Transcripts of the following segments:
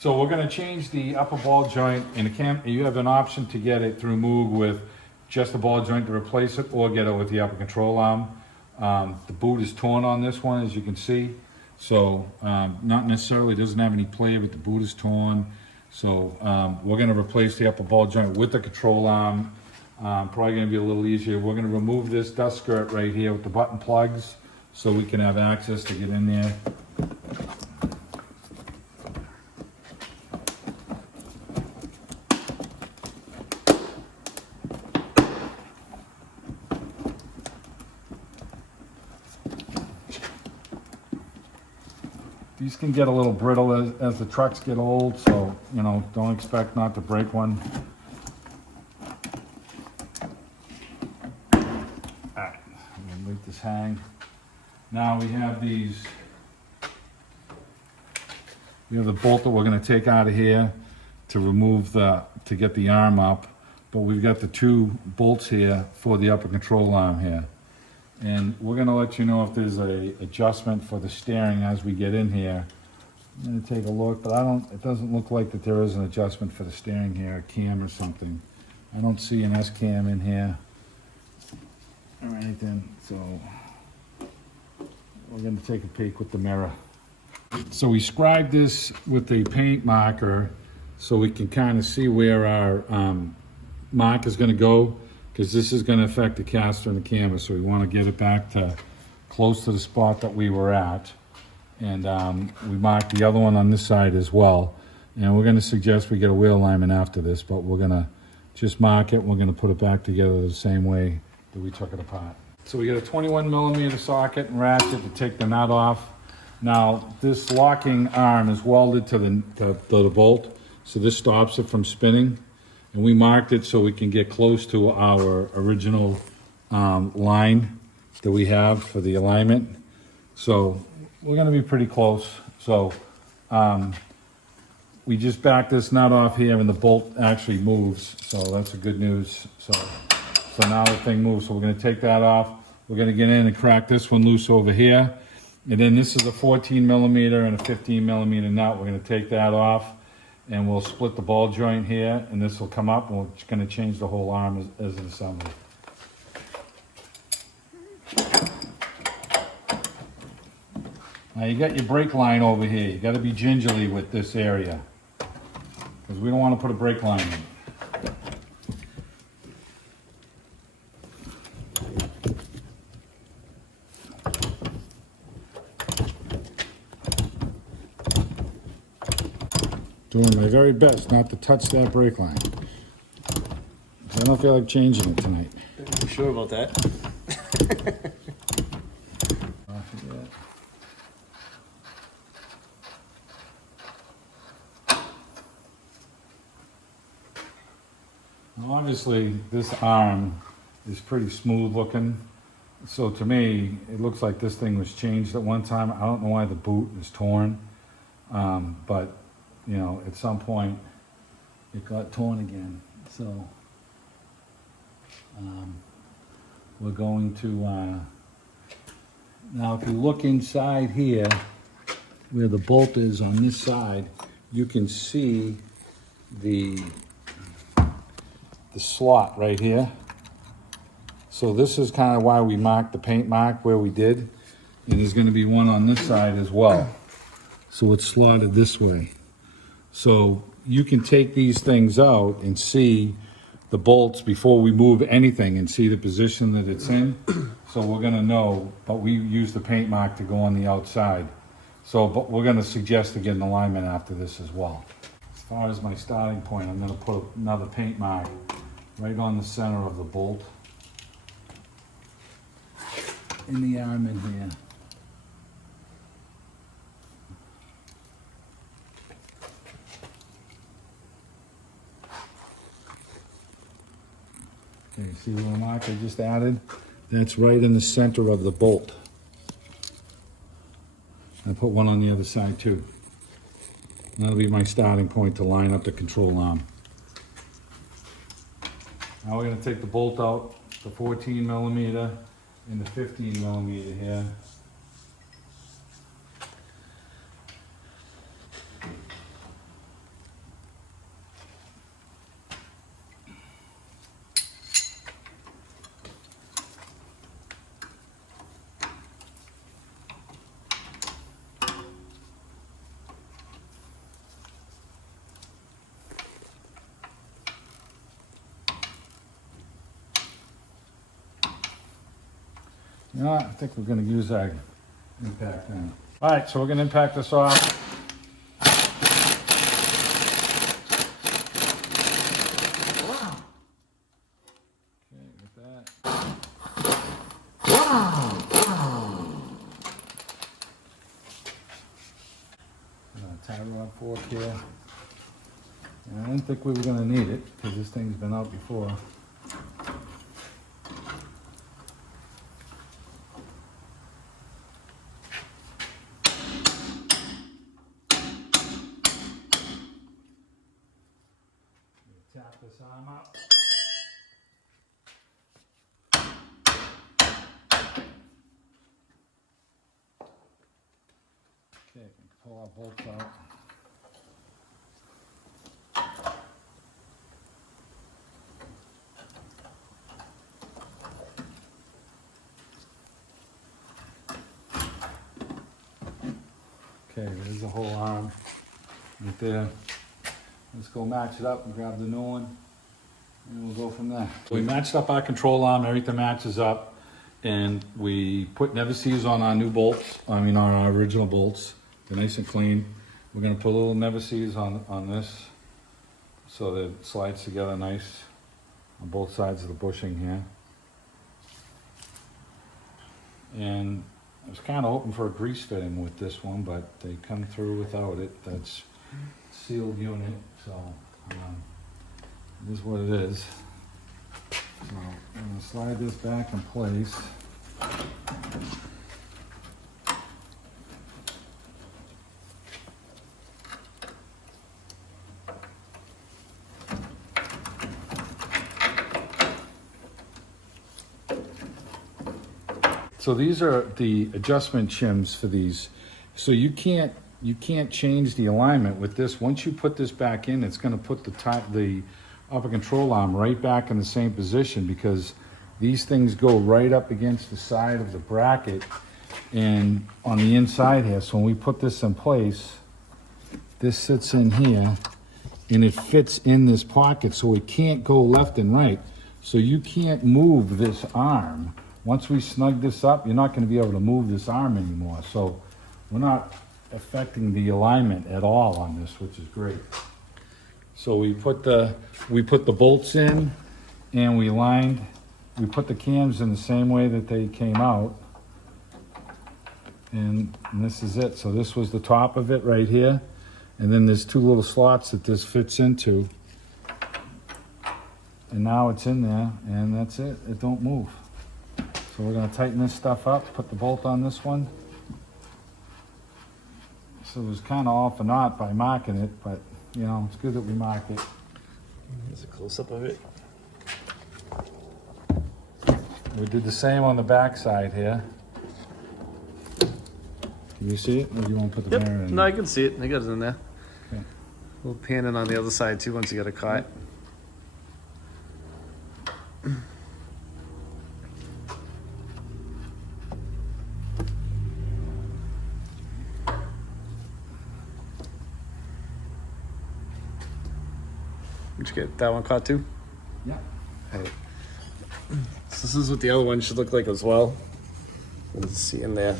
So we're gonna change the upper ball joint, and you have an option to get it through Moog with just the ball joint to replace it, or get it with the upper control arm. The boot is torn on this one, as you can see. So not necessarily doesn't have any play, but the boot is torn. So we're gonna replace the upper ball joint with the control arm. Probably gonna be a little easier. We're gonna remove this dust skirt right here with the button plugs so we can have access to get in there. These can get a little brittle as the trucks get old, so, you know, don't expect not to break one. All right, I'm gonna make this hang. Now we have these, we have the bolt that we're gonna take out of here to remove to get the arm up, but we've got the two bolts here for the upper control arm here. And we're gonna let you know if there's a adjustment for the steering as we get in here. I'm gonna take a look, but it doesn't look like that there is an adjustment for the steering here, a cam or something. I don't see an S-cam in here or anything, so we're gonna take a peek with the mirror. So we scribed this with a paint marker so we can kind of see where our mark is gonna go, because this is going to affect the caster and the camber, so we want to get it back to close to the spot that we were at. And we marked the other one on this side as well. And we're going to suggest we get a wheel alignment after this, but we're going to just mark it and we're going to put it back together the same way that we took it apart. So we got a 21mm socket and ratchet to take the nut off. Now this locking arm is welded to the bolt, so this stops it from spinning. And we marked it so we can get close to our original line that we have for the alignment. So we're gonna be pretty close. So we just back this nut off here and the bolt actually moves. So that's a good news. So now the thing moves. So we're gonna take that off. We're gonna get in and crack this one loose over here. And then this is a 14mm and a 15mm nut. We're gonna take that off. And we'll split the ball joint here, and this will come up, and we're just going to change the whole arm as an assembly. Now you got your brake line over here. You got to be gingerly with this area, because we don't want to put a brake line in. Doing my very best not to touch that brake line. I don't feel like changing it tonight. Are you sure about that? Now obviously this arm is pretty smooth looking. So to me, it looks like this thing was changed at one time. I don't know why the boot is torn, but you know, at some point it got torn again. So we're going to, now if you look inside here, where the bolt is on this side, you can see the slot right here. So this is kind of why we marked the paint mark where we did. And there's gonna be one on this side as well. So it's slotted this way. So you can take these things out and see the bolts before we move anything and see the position that it's in. So we're gonna know, but we use the paint mark to go on the outside. So, but we're gonna suggest to get an alignment after this as well. As far as my starting point, I'm gonna put another paint mark right on the center of the bolt in the arm in here. Okay, see the little mark I just added? That's right in the center of the bolt. I put one on the other side too. That'll be my starting point to line up the control arm. Now we're going to take the bolt out, the 14mm and the 15mm here. You know what? I think we're gonna use our impact now. All right, so we're gonna impact this off. Okay, with that. Tie rod fork here. And I didn't think we were gonna need it because this thing's been out before. Tap this arm up. Okay, pull our bolts out. Okay, there's the whole arm right there. Let's go match it up and grab the new one, and we'll go from there. We matched up our control arm, everything matches up, and we put never sees on our new bolts, on our original bolts. They're nice and clean. We're gonna put a little never sees on this so that it slides together nice on both sides of the bushing here. And I was kind of hoping for a grease fitting with this one, but they come through without it. That's sealed unit, so it is what it is. So I'm gonna slide this back in place. So these are the adjustment shims for these. So you can't change the alignment with this. Once you put this back in, it's going to put the upper control arm right back in the same position, because these things go right up against the side of the bracket and on the inside here. So when we put this in place, this sits in here and it fits in this pocket, so it can't go left and right. So you can't move this arm. Once we snug this up, you're not going to be able to move this arm anymore. So we're not affecting the alignment at all on this, which is great. So we put the bolts in, and we put the cams in the same way that they came out, and this is it. So this was the top of it right here, and then there's two little slots that this fits into, and now it's in there, and that's it. It don't move. So we're going to tighten this stuff up, put the bolt on this one. So it was kind of all for naught by marking it, but you know, it's good that we marked it. Here's a close-up of it. We did the same on the back side here. Can you see it, or do you want to put the mirror in? No, I can see it. I got it in there. Okay. We'll pan it on the other side too once you get it caught. Did you get that one caught too? Yeah. Hey. So this is what the other one should look like as well. You can see in there.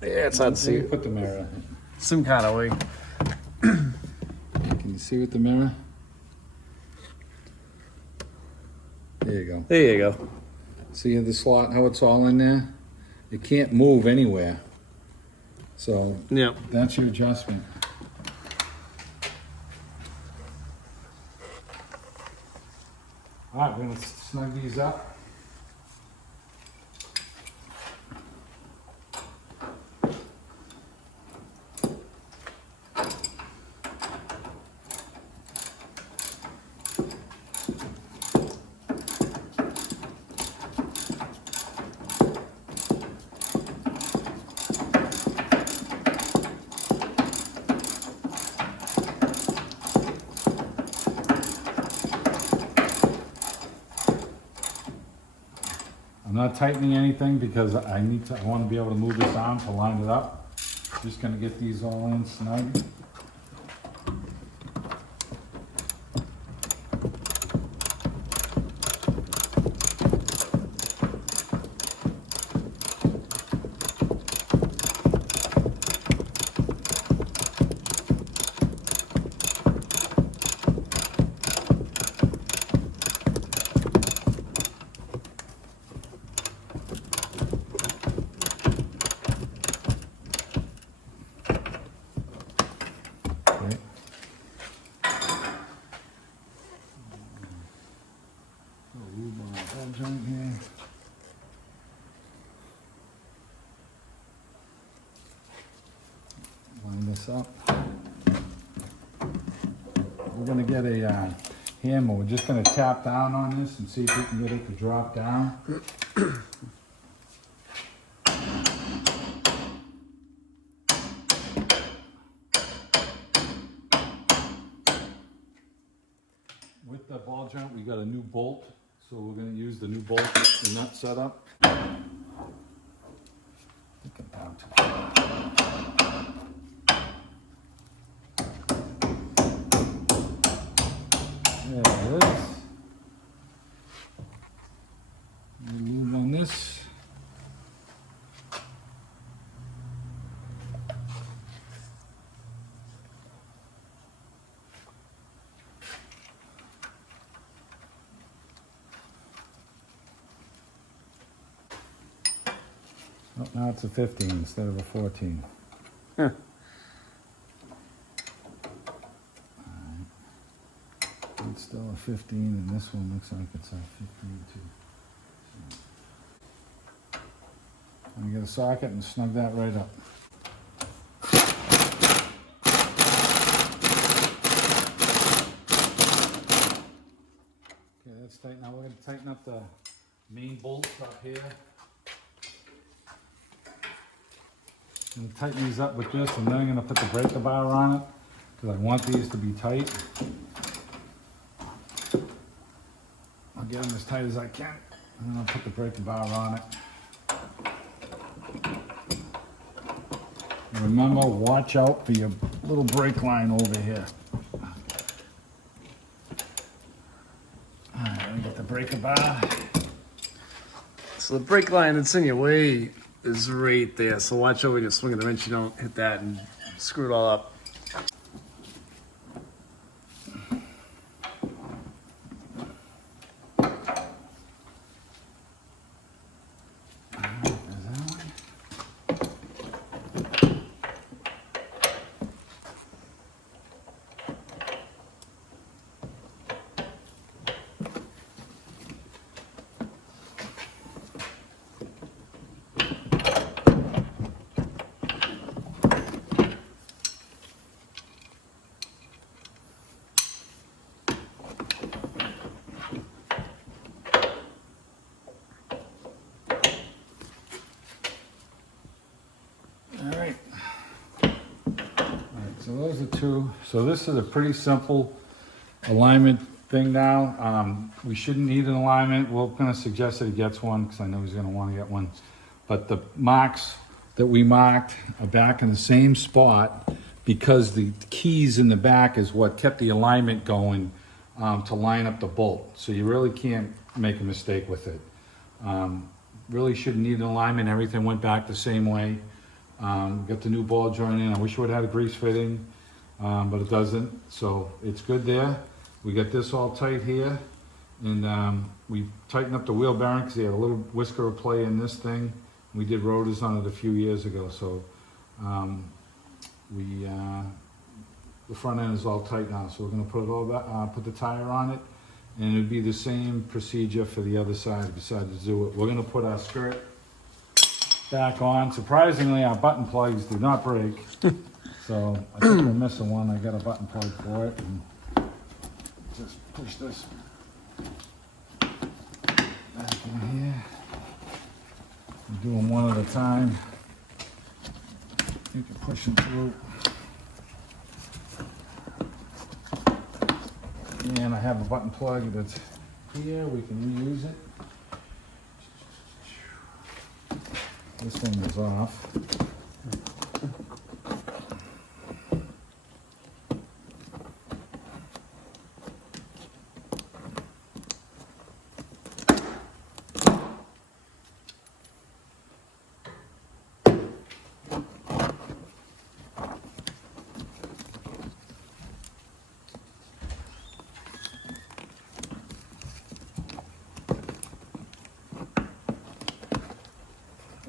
Yeah, it's hard to see. Put the mirror. Some kind of way. Can you see with the mirror? There you go. There you go. See the slot, how it's all in there? It can't move anywhere. So Yeah. that's your adjustment. All right, we're gonna snug these up. I'm not tightening anything because I want to be able to move this arm to line it up. Just gonna get these all in snug. joint here. Line this up. We're gonna get a hammer. We're just gonna tap down on this and see if we can get it to drop down. With the ball joint, we got a new bolt, so we're gonna use the new bolt and nut setup. Take it down to there it is. Move on this. Oh, now it's a 15 instead of a 14. Huh. It's still a 15, and this one looks like it's a 15 too. So, I'm gonna get a socket and snug that right up. Okay, that's tight. Now we're gonna tighten up the main bolts up here. I'm gonna tighten these up with this, and then I'm gonna put the breaker bar on it, because I want these to be tight. I'll get them as tight as I can, and then I'll put the breaker bar on it. And remember, watch out for your little brake line over here. Alright, let me get the breaker bar. So the brake line that's in your way is right there. So watch out when you're swinging the wrench, you don't hit that and screw it all up. Alright, so those are two. So this is a pretty simple alignment thing now. We shouldn't need an alignment. We're going to suggest that he gets one, because I know he's going to want to get one. But the marks that we marked are back in the same spot, because the keys in the back is what kept the alignment going to line up the bolt. So you really can't make a mistake with it. Really shouldn't need an alignment. Everything went back the same way. Got the new ball joint in. I wish it would have had a grease fitting, but it doesn't. So it's good there. We got this all tight here, and we tightened up the wheel bearing because they had a little whisker of play in this thing. We did rotors on it a few years ago, so the front end is all tight now. So we're going to put it all back, put the tire on it, and it would be the same procedure for the other side. Besides to do it, we're going to put our skirt back on. Surprisingly, our button plugs do not break. So I think we're missing one. I got a button plug for it, and just push this back in here. I'm doing one at a time. You can push them through. And I have a button plug that's here. We can reuse it. This one is off.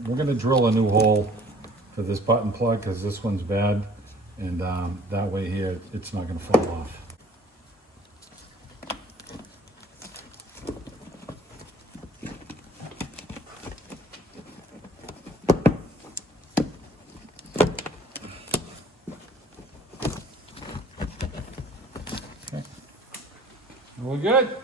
We're going to drill a new hole for this button plug because this one's bad, and that way here it's not going to fall off. We're good?